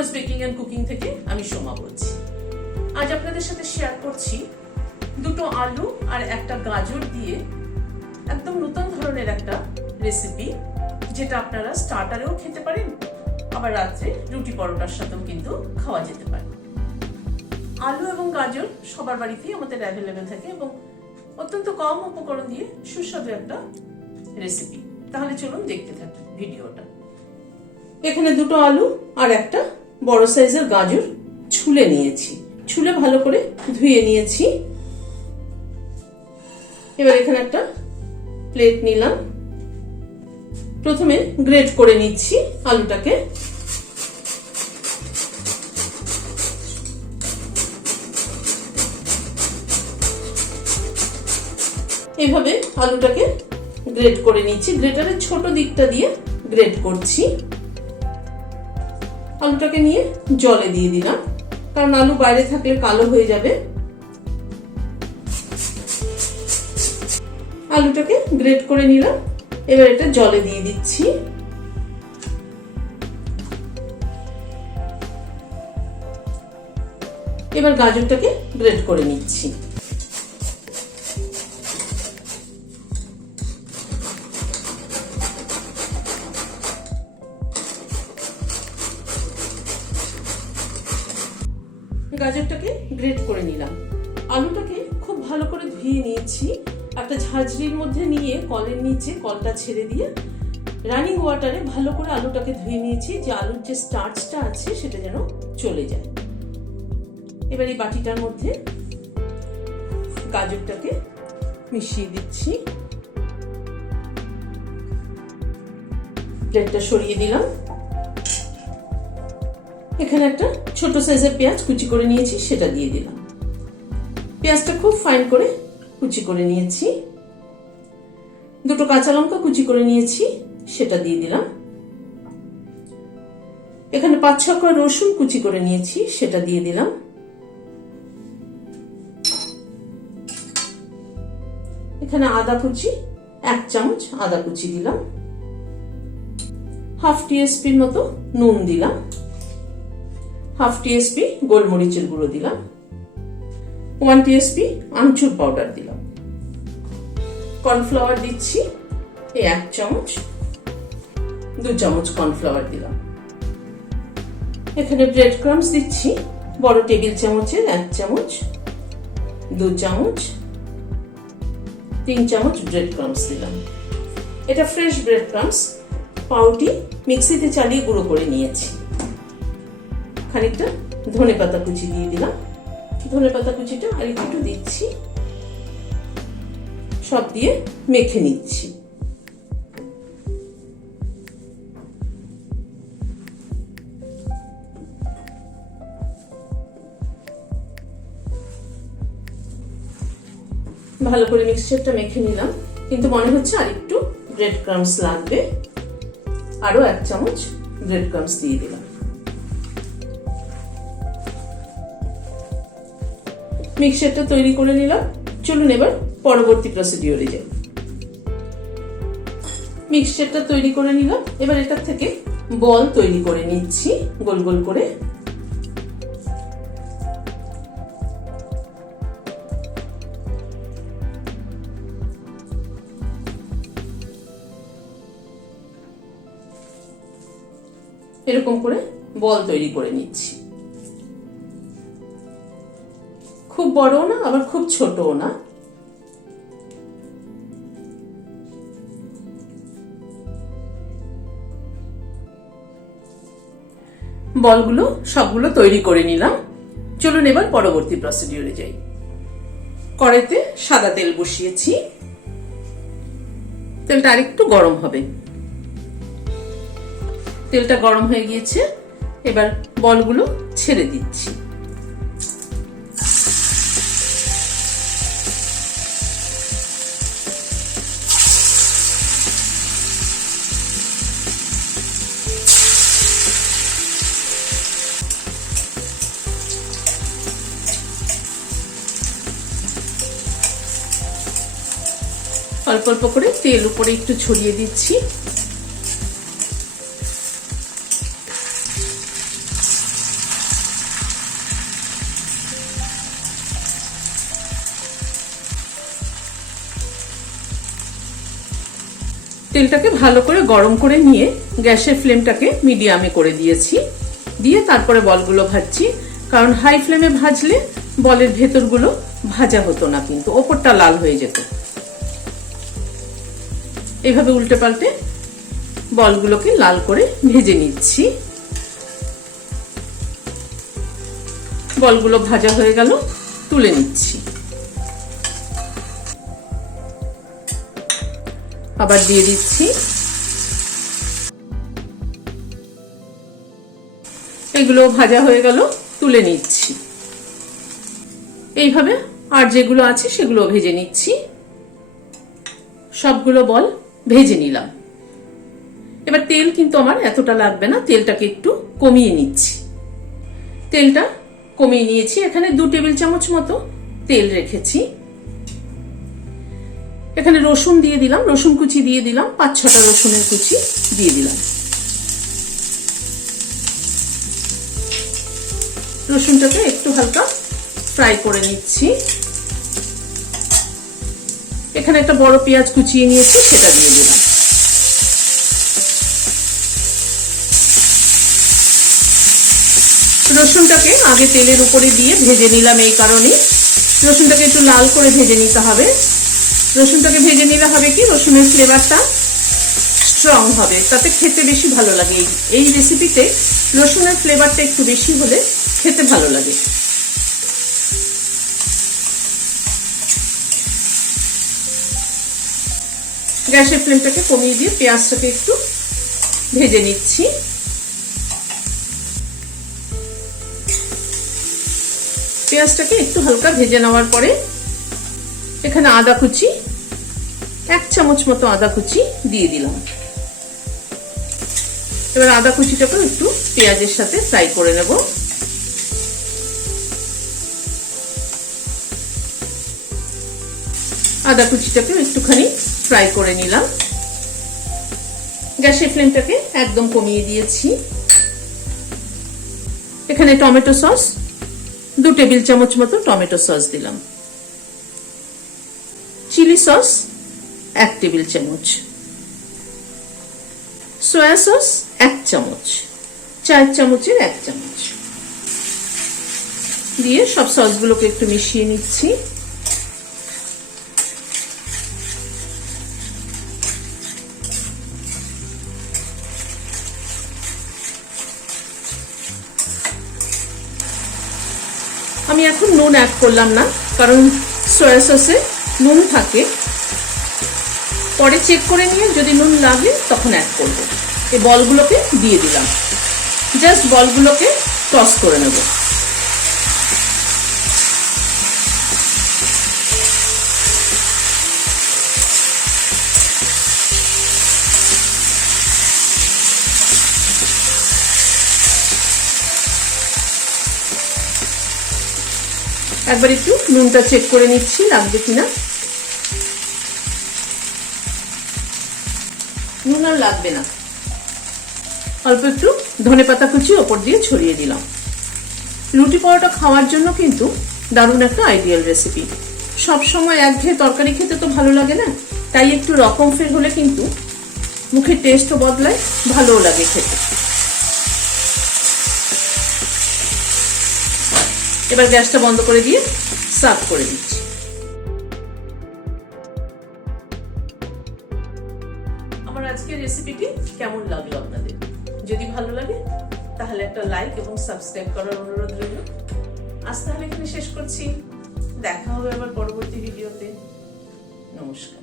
Soma's baking and cooking থেকে আমি সোমা বলছি। আজ আপনাদের সাথে শেয়ার করছি দুটো আলু আর একটা গাজর দিয়ে একদম নতুন ধরনের একটা রেসিপি, যেটা আপনারা স্টার্টারেও খেতে পারেন, আবার রাত্রে রুটি পরোটার সাথেও কিন্তু খাওয়া যেতে পারে। আলু এবং গাজর সবার বাড়িতেই আমাদের অ্যাভেলেবেল থাকে এবং অত্যন্ত কম উপকরণ দিয়ে সুস্বাদু একটা রেসিপি। তাহলে চলুন দেখতে থাকি ভিডিওটা। এখানে দুটো আলু আর একটা বড় সাইজের গাজর ছুলে নিয়েছি, ছুলে ভালো করে ধুয়ে নিয়েছি। এবার এখানে একটা প্লেট নিলাম, প্রথমে গ্রেট করে নিচ্ছি আলুটাকে। এইভাবে আলুটাকে গ্রেট করে নিচ্ছি, গ্রেটারের ছোট দিকটা দিয়ে গ্রেট করছি। আলুটাকে নিয়ে জলে দিয়ে দিলাম, কারণ আলু বাইরে থাকলে কালো হয়ে যাবে। আলুটাকে গ্রেট করে নিলাম, এবার এটা জলে দিয়ে দিচ্ছি। এবার গাজরটাকে গ্রেট করে নিচ্ছি। গাজরটাকে গ্রেট করে নিলাম, আলুটাকে খুব ভালো করে ধুয়ে নিয়েছি। একটা ঝাঁঝরির মধ্যে নিয়ে কলের নিচে কলটা ছেড়ে দিয়ে রানিং ওয়াটারে ভালো করে আলুটাকে ধুয়ে নিয়েছি, যে আলুর যে স্টার্চটা আছে সেটা যেন চলে যায়। এবার এই বাটিটার মধ্যে গাজরটাকে মিশিয়ে দিচ্ছি, প্লেটটা সরিয়ে দিলাম। এখানে একটা ছোট সাইজের পেঁয়াজ কুচি করে নিয়েছি, সেটা দিয়ে দিলাম। পেঁয়াজটা খুব ফাইন করে কুচি করে নিয়েছি। দুটো কাঁচা লঙ্কা কুচি করে নিয়েছি, সেটা দিয়ে দিলাম। এখানে 5-6 কোয়া রসুন কুচি করে নিয়েছি, সেটা দিয়ে দিলাম। এখানে আদা কুচি 1 চামচ আদা কুচি দিলাম। হাফ টিস্পুন মতো নুন দিলাম। হাফ টিস্পুন গোলমরিচের গুঁড়ো দিলাম। 1 টিস্পুন আমচুর পাউডার দিলাম। কর্নফ্লাওয়ার দিচ্ছি 1 চামচ, 2 চামচ কর্নফ্লাওয়ার দিলাম। এখানে ব্রেড ক্রাম্বস দিচ্ছি বড় টেবিল চামচের 1 চামচ, 2 চামচ, 3 চামচ ব্রেড ক্রাম্বস দিলাম। এটা ফ্রেশ ব্রেড ক্রাম্বস, পাউটি মিক্সিতে চালিয়ে গুঁড়ো করে নিয়েছি। খানিকটা ধনেপাতা কুচি দিয়ে দিলাম, ধনেপাতা কুচিটা আর একটু দিচ্ছি। সব দিয়ে মেখে নিচ্ছি। ভালো করে মিক্সচারটা মেখে নিলাম, কিন্তু মনে হচ্ছে আর একটু ব্রেড ক্রাম্বস লাগবে। আরো 1 চামচ ব্রেড ক্রাম্বস দিয়ে দিলাম। মিক্সচারটা তৈরি করে নিলাম। চলুন এবার পরবর্তী প্রসিডিওরে যাই। মিক্সচারটা তৈরি করে নিলাম, এবার এটা থেকে বল তৈরি করে নিচ্ছি গোল গোল করে। এরকম করে বল তৈরি করে নিচ্ছি। খুব বড়ও না, আবার খুব ছোটও না। বলগুলো সবগুলো তৈরি করে নিলাম। চলুন এবার পরবর্তী প্রসিডিওরে যাই। কড়াইতে সাদা তেল বসিয়েছি, তেলটা আরেকটু গরম হবে। তেলটা গরম হয়ে গিয়েছে, এবার বলগুলো ছেড়ে দিচ্ছি। অল্প অল্প করে তেল উপরে একটু ছড়িয়ে দিচ্ছি। তেলটাকে ভালো করে গরম করে নিয়ে গ্যাসের ফ্লেমটাকে মিডিয়ামে করে দিয়েছি, দিয়ে তারপরে বলগুলো ভাজছি। কারণ হাই ফ্লেমে ভাজলে বলের ভেতরগুলো ভাজা হতো না, কিন্তু ওপরটা লাল হয়ে যেত। এইভাবে উল্টে পাল্টে বলগুলোকে লাল করে ভেজে নিচ্ছি। বলগুলো ভাজা হয়ে গেল, তুলে নিচ্ছি। আবার দিয়ে দিচ্ছি। এগুলো ভাজা হয়ে গেল, তুলে নিচ্ছি। এইভাবে আর যেগুলো আছে সেগুলো ভেজে নিচ্ছি। সবগুলো বল ভেজে নিলাম। এবার তেল কিন্তু আমার এতটা লাগবে না, তেলটাকে একটু কমিয়ে নিচ্ছি। তেলটা কমিয়ে নিয়েছি, এখানে 2 টেবিল চামচ মতো তেল রেখেছি। এখানে রসুন দিয়ে দিলাম, রসুন কুচি দিয়ে দিলাম, 5-6টা রসুনের কুচি দিয়ে দিলাম। রসুনটাকে একটু হালকা ফ্রাই করে নিচ্ছি। এখানে একটা বড় পেঁয়াজ কুচিয়ে নিয়েছি, সেটা দিয়ে দিলাম। রসুনটাকে আগে তেলের উপরে দিয়ে ভেজে নিলাম, এই কারণে রসুনটাকে একটু লাল করে ভেজে নিতে হবে। রসুনটাকে ভেজে নিলে হবে কি, রসুনের ফ্লেভারটা স্ট্রং হবে, তাতে খেতে বেশি ভালো লাগে। এই রেসিপিতে রসুনের ফ্লেভারটা একটু বেশি হলে খেতে ভালো লাগে। গ্যাসের ফ্লেমটাকে কমিয়ে দিয়ে পেঁয়াজটাকে একটু ভেজে নিচ্ছি। পেঁয়াজটাকে একটু হালকা ভেজে নেওয়ার পরে এখানে আদা কুচি, 1 চামচ মতো আদা কুচি দিয়ে দিলাম। এবার আদা কুচিটাকে একটু পেঁয়াজের সাথে ফ্রাই করে নেব। আদা কুচিটাকে একটুখানি ফ্রাই করে নিলাম। গ্যাসের ফ্লেমটাকে একদম কমিয়ে দিয়েছি। এখানে টমেটো সস, 2 টেবিল চামচ মতো টমেটো সস দিলাম। চিলি সস 1 টেবিল চামচ, সয়া সস 1 চামচ, 4 চামচের 1 চামচ দিয়ে সব সসগুলোকে একটু মিশিয়ে নিচ্ছি। আমি এখন নুন অ্যাড করলাম না, কারণ সয়া সসে নুন থাকে। পরে চেক করে নিয়ে যদি নুন লাগে তখন অ্যাড করব। এই বলগুলোকে দিয়ে দিলাম, জাস্ট বলগুলোকে টস করে নেব। একবার একটু নুনটা চেক করে নিচ্ছি লাগবে কিনা। নুন আর লাগবে না। অল্প একটু ধনেপাতা কুচি ওপর দিয়ে ছড়িয়ে দিলাম। রুটি পরোটা খাওয়ার জন্য কিন্তু দারুণ একটা আইডিয়াল রেসিপি। সবসময় একঘেয়ে তরকারি খেতে তো ভালো লাগে না, তাই একটু রকম ফের হলে কিন্তু মুখের টেস্টও বদলায়, ভালোও লাগে খেতে। এবার গ্যাসটা বন্ধ করে দিয়ে সার্ভ করে দিচ্ছি। আমার আজকের রেসিপিটি কেমন লাগলো আপনাদের? যদি ভালো লাগে তাহলে একটা লাইক এবং সাবস্ক্রাইব করার অনুরোধ রইল। আজ তাহলে এখানে শেষ করছি, দেখা হবে আবার পরবর্তী ভিডিওতে। নমস্কার।